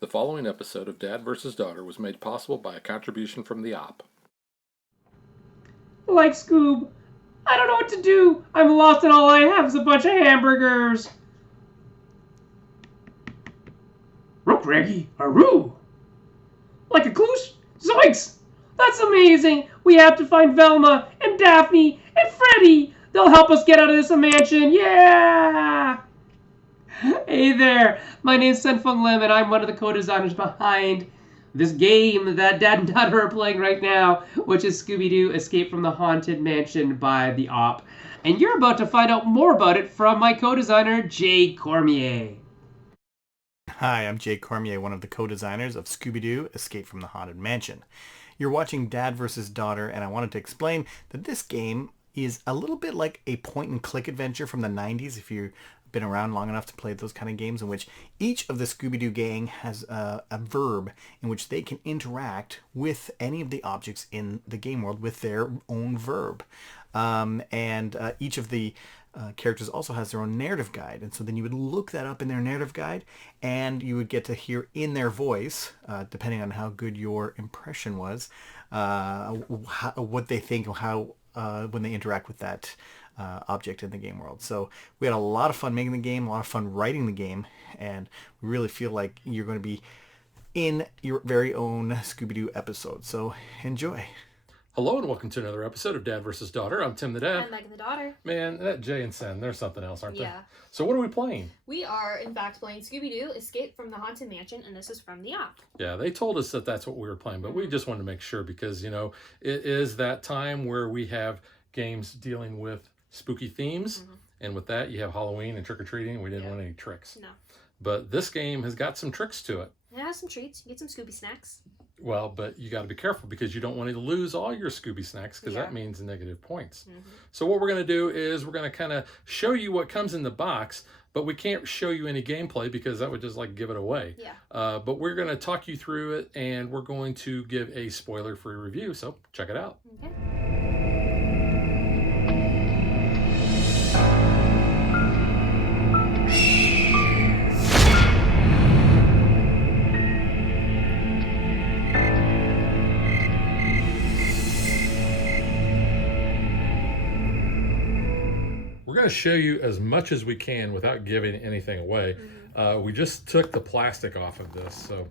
The following episode of Dad vs. Daughter was made possible by a contribution from the op. Like Scoob, I don't know what to do. I'm lost and all I have is a bunch of hamburgers. Rook Reggie, Aroo! Like a Kloosh? Zoinks! That's amazing! We have to find Velma and Daphne and Freddy! They'll help us get out of this mansion! Yeah! Hey there, my name's Senfeng Lim and I'm one of the co-designers behind this game that Dad and Daughter are playing right now, which is Scooby-Doo Escape from the Haunted Mansion by the Op. And you're about to find out more about it from my co-designer, Jay Cormier. Hi, I'm Jay Cormier, one of the co-designers of Scooby-Doo Escape from the Haunted Mansion. You're watching Dad vs. Daughter, and I wanted to explain that this game is a little bit like a point-and-click adventure from the 90s, if you've been around long enough to play those kind of games, in which each of the Scooby-Doo gang has a verb in which they can interact with any of the objects in the game world with their own verb. And each of the characters also has their own narrative guide, and so then you would look that up in their narrative guide and you would get to hear in their voice, depending on how good your impression was, what they think, how when they interact with that object in the game world. So we had a lot of fun making the game, a lot of fun writing the game, and we really feel like you're going to be in your very own Scooby-Doo episode. So enjoy. Hello and welcome to another episode of Dad vs. Daughter. I'm Tim the Dad. I'm Megan the daughter. Man, that Jay and Sen, they're something else, aren't they? Yeah. So what are we playing? We are, in fact, playing Scooby-Doo Escape from the Haunted Mansion, and this is from the Op. Yeah, they told us that that's what we were playing, but we just wanted to make sure because, you know, it is that time where we have games dealing with spooky themes, and with that you have Halloween and trick-or-treating, and we didn't want any tricks. No. But this game has got some tricks to it. It has some treats. You get some Scooby snacks. Well, but you got to be careful because you don't want to lose all your Scooby snacks because that means negative points. So what we're going to do is we're going to kind of show you what comes in the box, but we can't show you any gameplay because that would just like give it away. Yeah. But we're going to talk you through it and we're going to give a spoiler-free review. So check it out. Okay. We're going to show you as much as we can without giving anything away. We just took the plastic off of this, so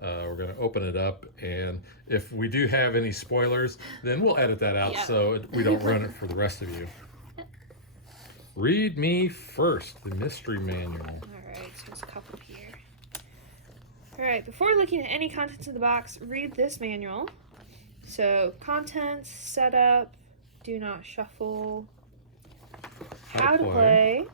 we're going to open it up, and if we do have any spoilers, then we'll edit that out so we don't ruin it for the rest of you. Read me first, the mystery manual. Alright, so there's a couple here. Alright, before looking at any contents in the box, read this manual. So, contents, setup, do not shuffle, how to play.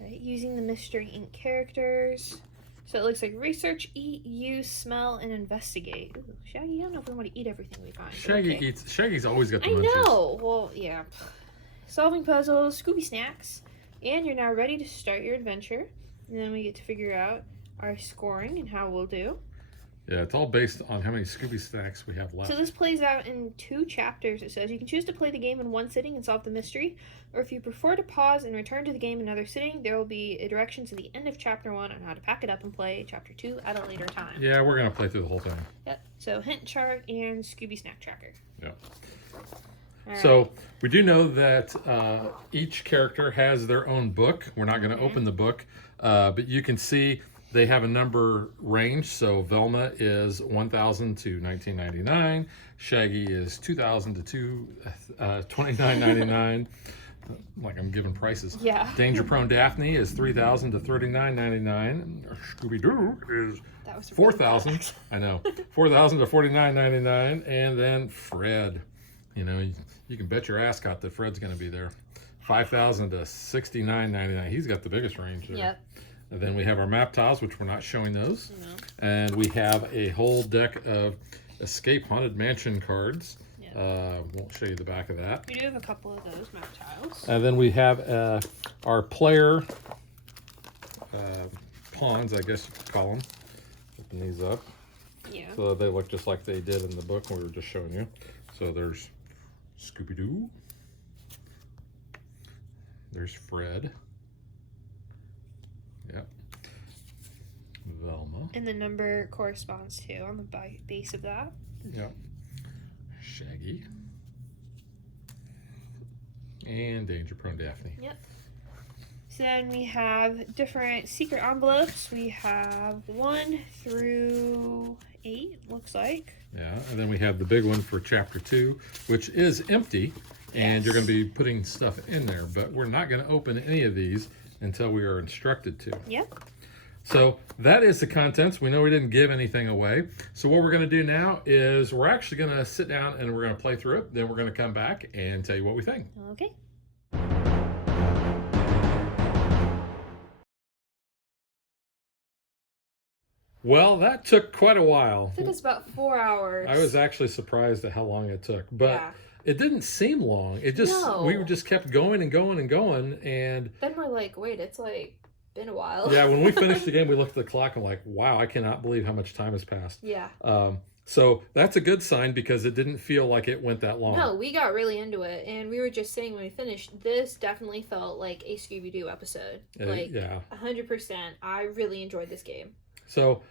Right, using the Mystery Inc. characters. So it looks like research, eat, use, smell, and investigate. Ooh, Shaggy, I don't know if we want to eat everything we find. Shaggy eats. Shaggy's always got the I munchies. know. Well, yeah. Solving puzzles, Scooby snacks, and you're now ready to start your adventure. And then we get to figure out our scoring and how we'll do. Yeah, it's all based on how many Scooby snacks we have left. So this plays out in 2 chapters. It says you can choose to play the game in one sitting and solve the mystery, or if you prefer to pause and return to the game in another sitting, there will be directions at the end of chapter 1 on how to pack it up and play chapter 2 at a later time. Yeah, we're gonna play through the whole thing. Yep. So hint chart and Scooby snack tracker. Yeah. All right. So we do know that each character has their own book. We're not going to open the book, but you can see they have a number range. So Velma is 1,000 to 1999. Shaggy is 2,000 to $29.99. Like I'm giving prices. Yeah. Danger Prone Daphne is 3,000 to $39.99. Scooby-Doo is 4,000. I know, 4,000 to $49.99, and then Fred. You know, you can bet your ascot that Fred's going to be there. 5,000 to $69.99. He's got the biggest range there. Yep. And then we have our map tiles, which we're not showing those. No. And we have a whole deck of Escape Haunted Mansion cards. Won't show you the back of that. We do have a couple of those map tiles. And then we have our player pawns, I guess you could call them. Open these up. Yeah. So they look just like they did in the book we were just showing you. So there's Scooby-Doo. There's Fred. Yep. And the number corresponds to on the base of that. Yep. Shaggy. And danger prone Daphne. Yep. So then we have different secret envelopes. We have 1 through 8, looks like. Yeah, and then we have the big one for chapter 2, which is empty, and you're going to be putting stuff in there, but we're not going to open any of these until we are instructed to. Yep. So that is the contents. We know we didn't give anything away. So what we're going to do now is we're actually going to sit down and we're going to play through it. Then we're going to come back and tell you what we think. Okay. Well, that took quite a while. It took us about 4 hours. I was actually surprised at how long it took, but Yeah. it didn't seem long. It just No. we just kept going and going and going, and Then we're like, wait, it's like been a while. yeah, when we finished the game, we looked at the clock and like, wow, I cannot believe how much time has passed. Yeah. So that's a good sign because it didn't feel like it went that long. No, we got really into it, and we were just saying when we finished, this definitely felt like a Scooby-Doo episode. Like, yeah. 100%. I really enjoyed this game. So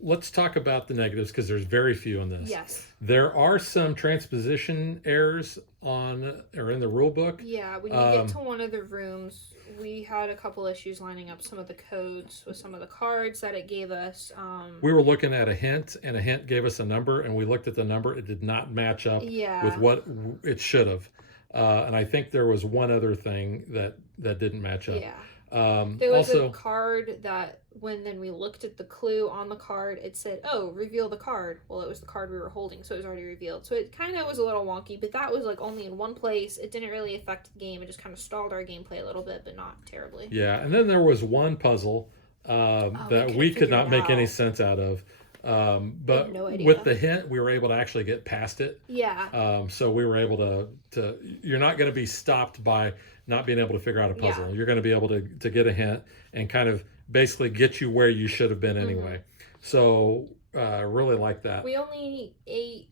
let's talk about the negatives because there's very few in this. Yes. There are some transposition errors in the rule book. Yeah, when you get to one of the rooms, we had a couple issues lining up some of the codes with some of the cards that it gave us. We were looking at a hint, and a hint gave us a number, and we looked at the number. It did not match up with what it should have. And I think there was one other thing that didn't match up. Yeah. There was a card that when we looked at the clue on the card, it said, oh, reveal the card. Well, it was the card we were holding, so it was already revealed. So it kind of was a little wonky, but that was like only in one place. It didn't really affect the game. It just kind of stalled our gameplay a little bit, but not terribly. Yeah, and then there was one puzzle that we could not make any sense out of. But no idea. with the hint, we were able to actually get past it. Yeah. So we were able to you're not going to be stopped by not being able to figure out a puzzle. Yeah. You're going to be able to get a hint and kind of basically get you where you should have been anyway. So really like that. We only ate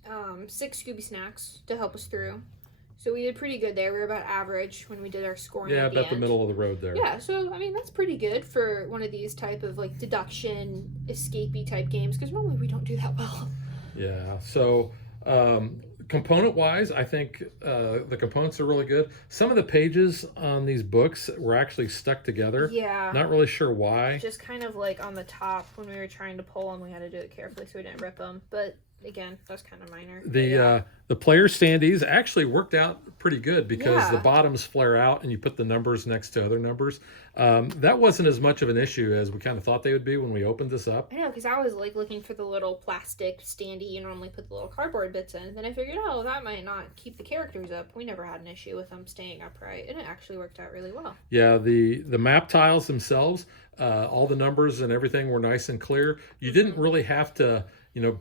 6 Scooby snacks to help us through. So we did pretty good there. We were about average when we did our scoring. Yeah, at about the end. middle of the road there. Yeah, so I mean that's pretty good for one of these type of like deduction, escapey type games because normally we don't do that well. Yeah. So component wise, I think the components are really good. Some of the pages on these books were actually stuck together. Yeah. Not really sure why. Just kind of like on the top when we were trying to pull them, we had to do it carefully so we didn't rip them. But again, that's kind of minor. The player standees actually worked out pretty good because the Yeah. bottoms flare out and you put the numbers next to other numbers. That wasn't as much of an issue as we kind of thought they would be when we opened this up. I know, because I was like looking for the little plastic standee you normally put the little cardboard bits in. Then I figured, oh, that might not keep the characters up. We never had an issue with them staying upright, and it actually worked out really well. Yeah, the map tiles themselves, all the numbers and everything were nice and clear. You didn't really have to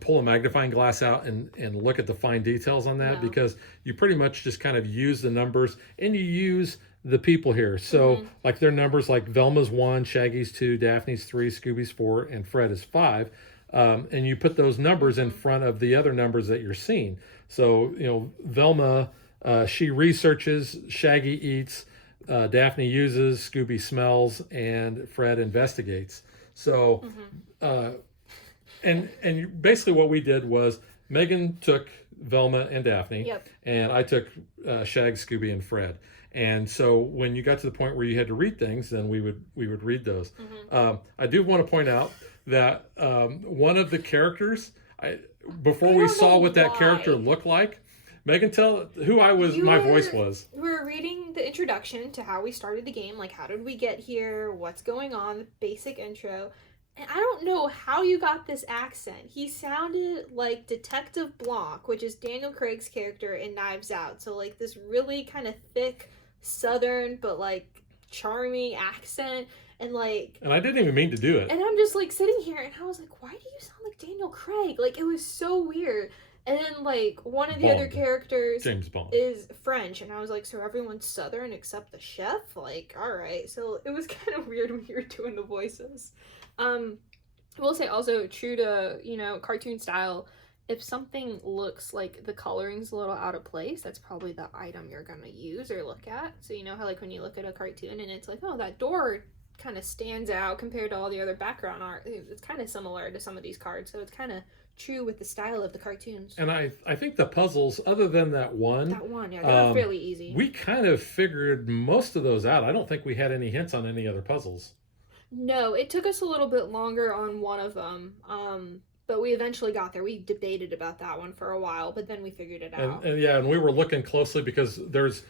pull a magnifying glass out and look at the fine details on that because you pretty much just kind of use the numbers and you use the people here. So like their numbers, like Velma's 1, Shaggy's 2, Daphne's 3, Scooby's 4, and Fred is 5. And you put those numbers in front of the other numbers that you're seeing. So, Velma, she researches, Shaggy eats, Daphne uses, Scooby smells, and Fred investigates. So, and basically what we did was Megan took Velma and Daphne, and I took Shag, Scooby, and Fred. And so when you got to the point where you had to read things, then we would read those. I do want to point out that one of the characters, before we saw what that character looked like, Megan, tell who my voice was. We were reading the introduction to how we started the game, like how did we get here, what's going on, the basic intro. And I don't know how you got this accent. He sounded like Detective Blanc, which is Daniel Craig's character in Knives Out. So like this really kind of thick Southern but like charming accent. And I didn't even mean to do it. And I'm just like sitting here and I was like, why do you sound like Daniel Craig? Like it was so weird. And then like one of the other characters James Bond is French, and I was like, so everyone's Southern except the chef? Like, all right. So it was kind of weird when you were doing the voices. I will say also, true to cartoon style, if something looks like the coloring's a little out of place, that's probably the item you're gonna use or look at. So you know how like when you look at a cartoon and it's like, oh, that door kind of stands out compared to all the other background art. It's kind of similar to some of these cards, so it's kind of true with the style of the cartoons. And I think the puzzles, other than that one, Yeah, they were fairly easy. we kind of figured most of those out. I don't think we had any hints on any other puzzles. No, it took us a little bit longer on one of them. But we eventually got there. We debated about that one for a while, but then we figured it out. And we were looking closely because there's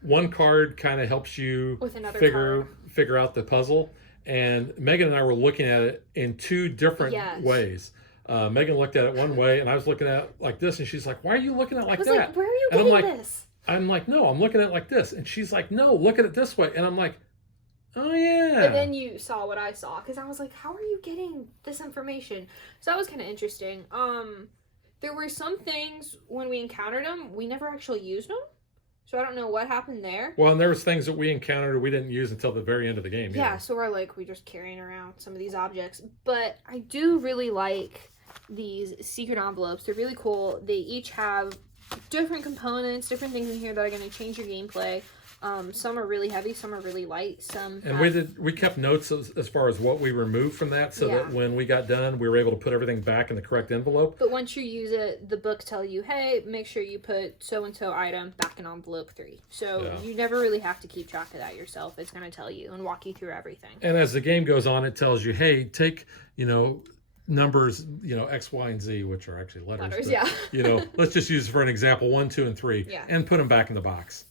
one card kind of helps you With another figure out the puzzle. And Megan and I were looking at it in two different ways. Megan looked at it one way, and I was looking at it like this, and she's like, "Why are you looking at it like that?" Like, where are you and getting this? I'm like, "No, I'm looking at it like this," and she's like, "No, look at it this way," and I'm like, "Oh yeah." And then you saw what I saw, because I was like, how are you getting this information? So that was kind of interesting. There were some things when we encountered them, we never actually used them. So I don't know what happened there. Well, and there was things that we encountered we didn't use until the very end of the game. Yeah, so we're just carrying around some of these objects. But I do really like these secret envelopes. They're really cool. They each have different components, different things in here that are going to change your gameplay. Some are really heavy, some are really light, some and we kept notes as far as what we removed from that, so that when we got done we were able to put everything back in the correct envelope. But once you use it, the books tell you, hey, make sure you put so and so item back in envelope 3. So you never really have to keep track of that yourself. It's going to tell you and walk you through everything. And as the game goes on, it tells you, hey, take numbers, X, Y, and Z, which are actually letters, but, let's just use for an example 1, 2, and 3, and put them back in the box.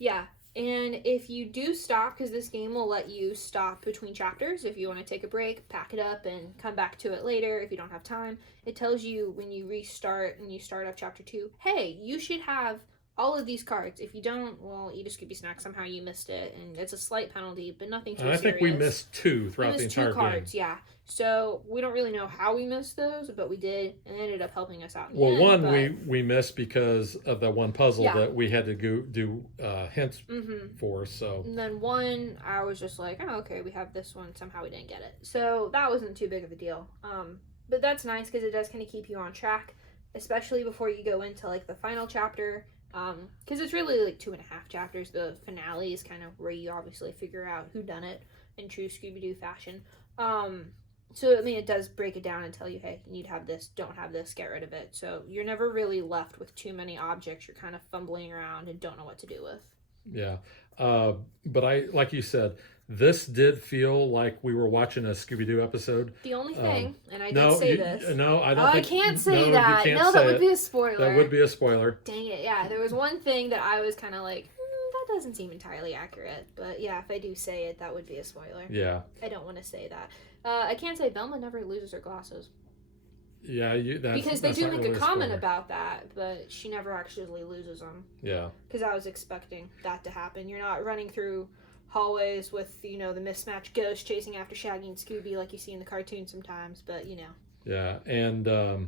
And if you do stop, because this game will let you stop between chapters, if you want to take a break, pack it up, and come back to it later if you don't have time, it tells you when you restart and you start up chapter 2, hey, you should have all of these cards. If you don't, well, eat a Scooby snack. Somehow you missed it, and it's a slight penalty, but nothing too serious. I think we missed 2 throughout the entire game. 2 cards, yeah. So we don't really know how we missed those, but we did, and it ended up helping us out. We missed because of that one puzzle that we had to go do hints for. So and then one, I was just like, oh, okay, we have this one. Somehow we didn't get it, so that wasn't too big of a deal. But that's nice because it does kind of keep you on track, especially before you go into like the final chapter. Because it's really like 2.5 chapters. The finale is kind of where you obviously figure out who done it in true Scooby-Doo fashion. So, I mean, it does break it down and tell you, hey, you need to have this, don't have this, get rid of it. So you're never really left with too many objects. You're kind of fumbling around and don't know what to do with. Yeah. But like you said, this did feel like we were watching a Scooby-Doo episode. The only thing, and I did say this. No, I don't I think... can't say no, that. No, that would be a spoiler. That would be a spoiler. Dang it, yeah. There was one thing that I was kind of like, that doesn't seem entirely accurate. But yeah, if I do say it, that would be a spoiler. Yeah. I don't want to say that. I can't say Velma never loses her glasses. Yeah, because they do make a comment about that, but she never actually loses them. Yeah. Because I was expecting that to happen. You're not running through hallways with, the mismatched ghosts chasing after Shaggy and Scooby like you see in the cartoon sometimes, but Yeah, and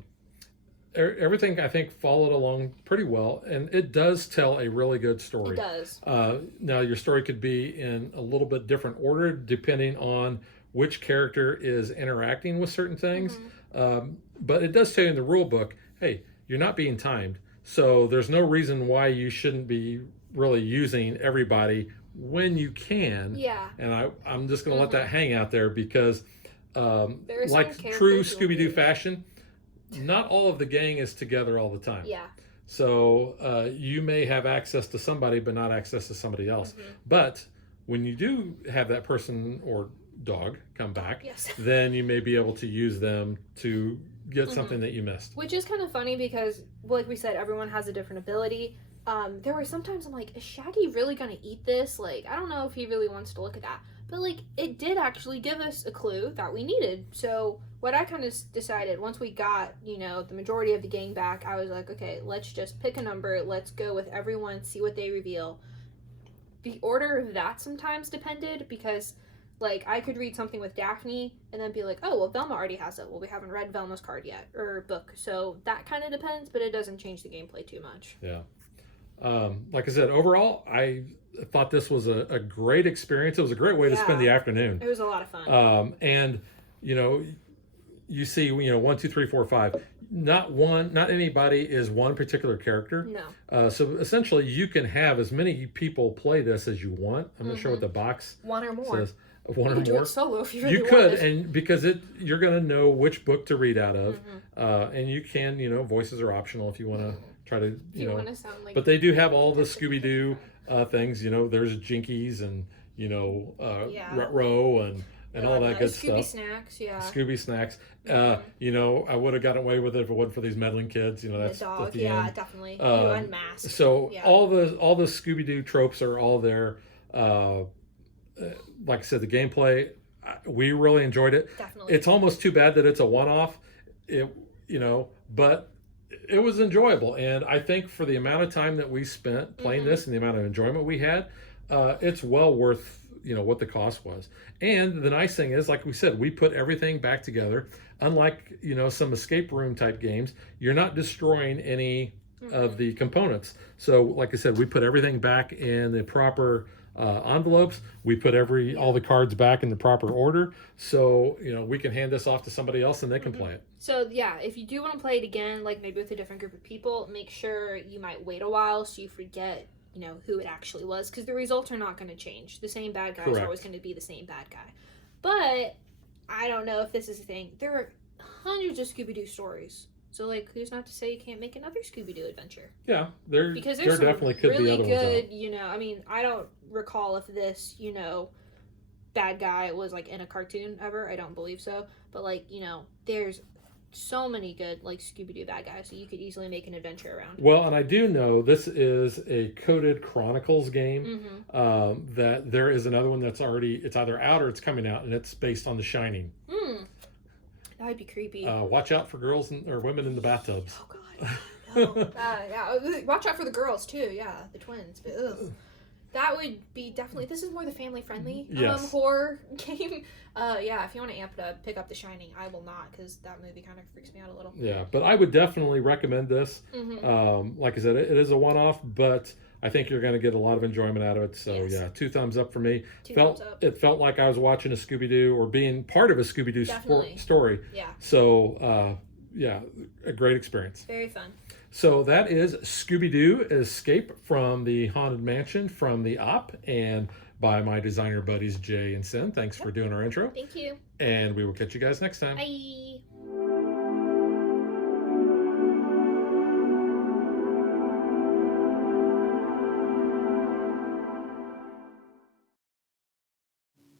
everything I think followed along pretty well, and it does tell a really good story. It does. Now your story could be in a little bit different order depending on which character is interacting with certain things. But it does tell you in the rule book, hey, you're not being timed. So there's no reason why you shouldn't be really using everybody when you can. Yeah. And I'm just going to let that hang out there because like true Scooby-Doo fashion, not all of the gang is together all the time. Yeah. So you may have access to somebody but not access to somebody else. But when you do have that person or dog come back, then you may be able to use them to get something that you missed. Which is kind of funny because, like we said, everyone has a different ability. There were sometimes I'm like, is Shaggy really going to eat this? Like, I don't know if he really wants to look at that. But, like, it did actually give us a clue that we needed. So what I kind of decided, once we got, the majority of the gang back, I was like, okay, let's just pick a number. Let's go with everyone, see what they reveal. The order of that sometimes depended because... Like, I could read something with Daphne and then be like, oh, well, Velma already has it. Well, we haven't read Velma's card yet, or book. So that kind of depends, but it doesn't change the gameplay too much. Yeah. Like I said, overall, I thought this was a great experience. It was a great way to spend the afternoon. It was a lot of fun. And, you see, 1, 2, 3, 4, 5. Not anybody is one particular character. No. So essentially, you can have as many people play this as you want. I'm not sure what the box one or more says. one You or could do more. it solo if you really You could, wanted. and because you're going to know which book to read out of, Mm-hmm. and you can, voices are optional if you want to try to, If you want to sound like. But they do have all the Scooby-Doo things. There's Jinkies and Yeah. Ruh-Roh and all that good Scooby stuff. snacks, yeah. Scooby snacks. I would have gotten away with it if it wasn't for these meddling kids. That's The dog, at the yeah, end. definitely. You Um, unmask. So Yeah. all the Scooby-Doo tropes are all there. Like I said, the gameplay, we really enjoyed it. Definitely. It's almost too bad that it's a one-off. But it was enjoyable, and I think for the amount of time that we spent playing this and the amount of enjoyment we had, it's well worth what the cost was. And the nice thing is, like we said, we put everything back together. Unlike some escape room type games, you're not destroying any of the components. So, like I said, we put everything back in the proper envelopes. We put all the cards back in the proper order. So we can hand this off to somebody else and they can play it. So yeah, if you do want to play it again, like maybe with a different group of people, make sure you might wait a while so you forget who it actually was, because the results are not going to change. The same bad guy is always going to be the same bad guy. But I don't know if this is a thing. There are hundreds of Scooby-Doo stories. So, like, who's not to say you can't make another Scooby-Doo adventure? Yeah, because there's definitely could really be other good, ones out. I mean, I don't recall if this, bad guy was, like, in a cartoon ever. I don't believe so. But, like, there's so many good, like, Scooby-Doo bad guys, so you could easily make an adventure around. Well, and I do know this is a Coded Chronicles game. That there is another one that's it's either out or it's coming out, and it's based on The Shining. That would be creepy. Watch out for girls or women in the bathtubs. Oh God, no. Yeah, watch out for the girls too. Yeah, the twins. But, ugh. That would be definitely. This is more the family-friendly horror game. Yeah, if you want to amp it up, pick up The Shining. I will not, because that movie kind of freaks me out a little. Yeah, but I would definitely recommend this. Like I said, it is a one-off, but I think you're going to get a lot of enjoyment out of it. So yeah, 2 thumbs up for me. Thumbs up. It felt like I was watching a Scooby-Doo or being part of a Scooby-Doo story. Yeah. So yeah, a great experience. Very fun. So that is Scooby-Doo Escape from the Haunted Mansion from the Op, and by my designer buddies Jay and Sin. Thanks for doing our intro. Thank you. And we will catch you guys next time. Bye.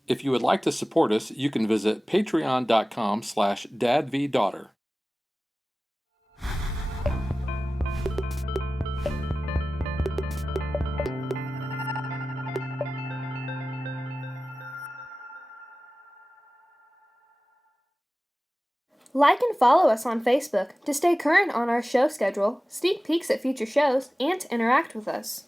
If you would like to support us, you can visit patreon.com/dadvdaughter. Like and follow us on Facebook to stay current on our show schedule, sneak peeks at future shows, and to interact with us.